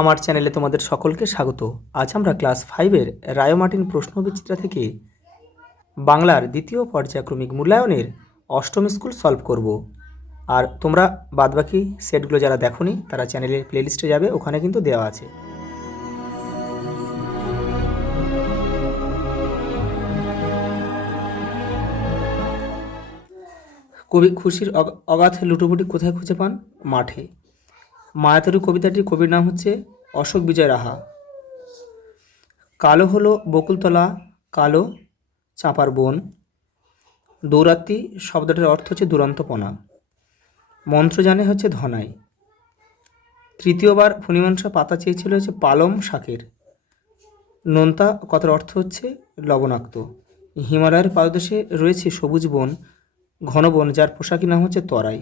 আমার চ্যানেলে তোমাদের সকলকে স্বাগত। আজ আমরা ক্লাস 5-এর রায়োমার্টিন প্রশ্নবিচিত্রা থেকে বাংলার দ্বিতীয় পর্যায়ক্রমিক মূল্যায়নের অষ্টম স্কুল সলভ করব। আর তোমরা বাদবাকি সেটগুলো যারা দেখোনি তারা চ্যানেলের প্লেলিস্টে যাবে, ওখানে কিন্তু দেওয়া আছে। কবি খুশির অগাধ লুটোপুটি কোথায় খুঁজে পান? মাঠে। মায়াতরু কবিতাটির কবির নাম হচ্ছে অশোক বিজয় রাহা। কালো হলো বকুলতলা, কালো চাঁপার বন। দৌরাত্রি শব্দটার অর্থ হচ্ছে দুরন্তপনা। মন্ত্রজানে হচ্ছে ধনাই। তৃতীয়বার ফণিমনসা পাতা চেয়েছিল হচ্ছে পালম শাকের। নোনতা কথার অর্থ হচ্ছে লবণাক্ত। হিমালয়ের পাদদেশে রয়েছে সবুজ বন, ঘন বন, যার পোশাকি নাম হচ্ছে তরাই।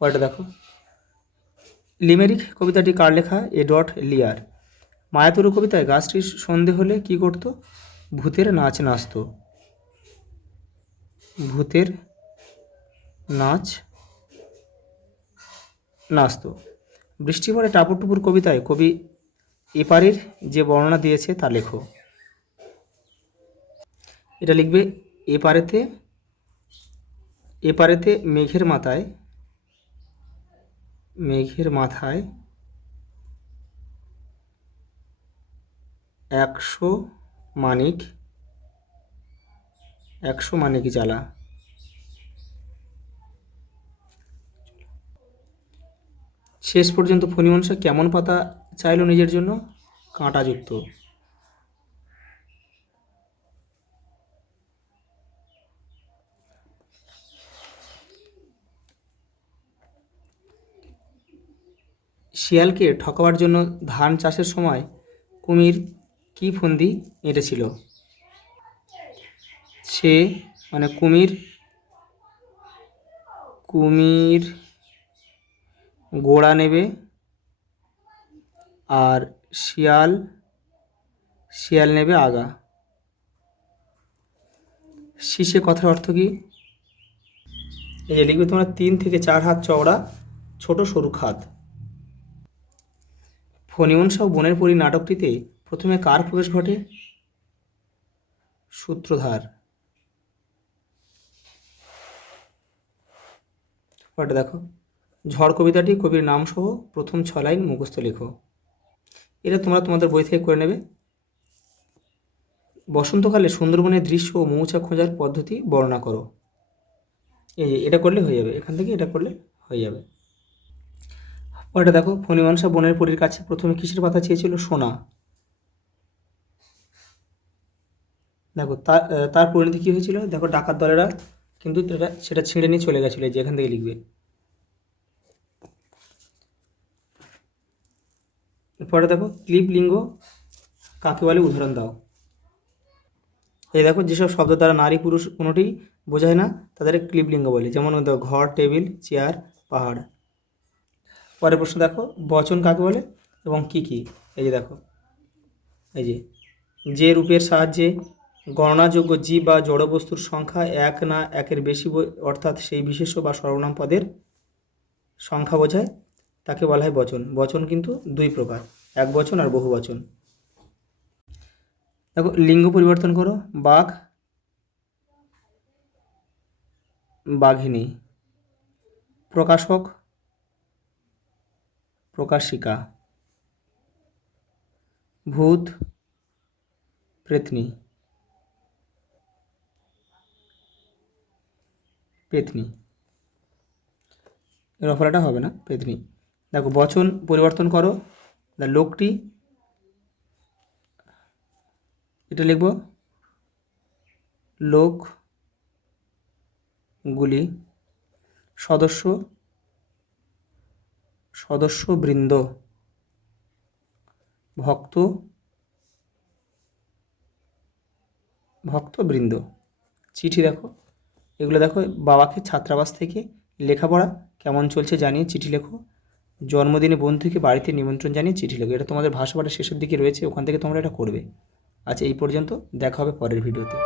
পরেরটা দেখো, লিমেরিক কবিতাটি কার লেখা? এডওয়ার্ড লিয়ার। মায়াতরু কবিতায় গাছটির সন্ধে হলে কি করত? ভূতের নাচ নাচত। ভূতের নাচ নাচত। বৃষ্টি পড়ে টাপুর টুপুর কবিতায় কবি এপারের যে বর্ণনা দিয়েছে তা লেখো। এটা লিখবে এপারেতে, এপারেতে মেঘের মাথায়, মেঘের মাথায় 100 মানিক, 100 মানিক জ্বালা। শেষ পর্যন্ত ফণিমনসা কেমন পাতা চাইল নিজের জন্য? কাঁটাযুক্ত। শিয়ালকে ঠকাবার জন্য ধান চাষের সময় কুমির কি ফন্দি এঁটেছিল? সে মানে কুমির, কুমির গোড়া নেবে, আর শিয়াল, শিয়াল নেবে আগা। শীষে কথার অর্থ কি? এই যে লিখবে তোমরা 3 থেকে 4 হাত চওড়া ছোট সরু খাদ। ফণিমনসা ও বনের পরী নাটকটিতে প্রথমে কার প্রবেশ ঘটে? সূত্রধার। পরেরটা দেখো, ঝড় কবিতাটি কবির নাম সহ প্রথম 6 লাইন মুখস্থ লেখো। এটা তোমরা তোমাদের বই থেকে করে নেবে। বসন্তকালে সুন্দরবনের দৃশ্য ও মৌচাক খোঁজার পদ্ধতি বর্ণনা করো। এই এটা করলে হয়ে যাবে, এখান থেকে এটা করলে হয়ে যাবে। পরেরটা দেখো, ফণিমনসা বনের পরীর কাছে প্রথমে কিসের পাতা চেয়েছিল? সোনা। দেখো তার পরিণতি কী হয়েছিল? দেখো ডাকাত দলেরা কিন্তু সেটা ছিঁড়ে নিয়ে চলে গেছিলো, যে এখান থেকে লিখবে। পরে দেখো, ক্লিপ লিঙ্গ কাকে বলে উদাহরণ দাও। এই দেখো, যেসব শব্দ দ্বারা নারী পুরুষ কোনোটি বোঝায় না তাদের ক্লিপ লিঙ্গ বলে, যেমন দেখো ঘর, টেবিল, চেয়ার, পাহাড়। পরের প্রশ্ন দেখো, বচন কাকে বলে এবং কি কি? এই যে দেখো, এই যে রূপের সাহায্যে গণনাযোগ্য জীব বা জড়বস্তুর সংখ্যা 1 না 1-এর বেশি, অর্থাৎ সেই বিশেষ্য বা সর্বনাম পদের সংখ্যা বোঝায়, তাকে বলা হয় বচন। বচন কিন্তু 2 প্রকার, এক বচন আর বহু বচন। দেখো লিঙ্গ পরিবর্তন করো, বাঘ, বাঘিনী। প্রকাশক, প্রকাশিকা। ভূত, প্রেতনী, পেতনি। এর অফলাটা হবে না, পেতনি। দেখো বচন পরিবর্তন করো, লোকটি, এটা লিখব লোকগুলি। সদস্য, সদস্যবৃন্দ। ভক্ত, ভক্তবৃন্দ। চিঠি দেখো, এগুলো দেখো, বাবাকে ছাত্রাবাস থেকে লেখাপড়া কেমন চলছে জানিয়ে চিঠি লেখো। জন্মদিনে বন্ধুকে বাড়িতে নিমন্ত্রণ জানিয়ে চিঠি লেখো। এটা তোমাদের ভাষাপাঠের শেষের দিকে রয়েছে, ওখান থেকে তোমরা এটা করবে। আচ্ছা, এই পর্যন্ত, দেখা হবে পরের ভিডিওতে।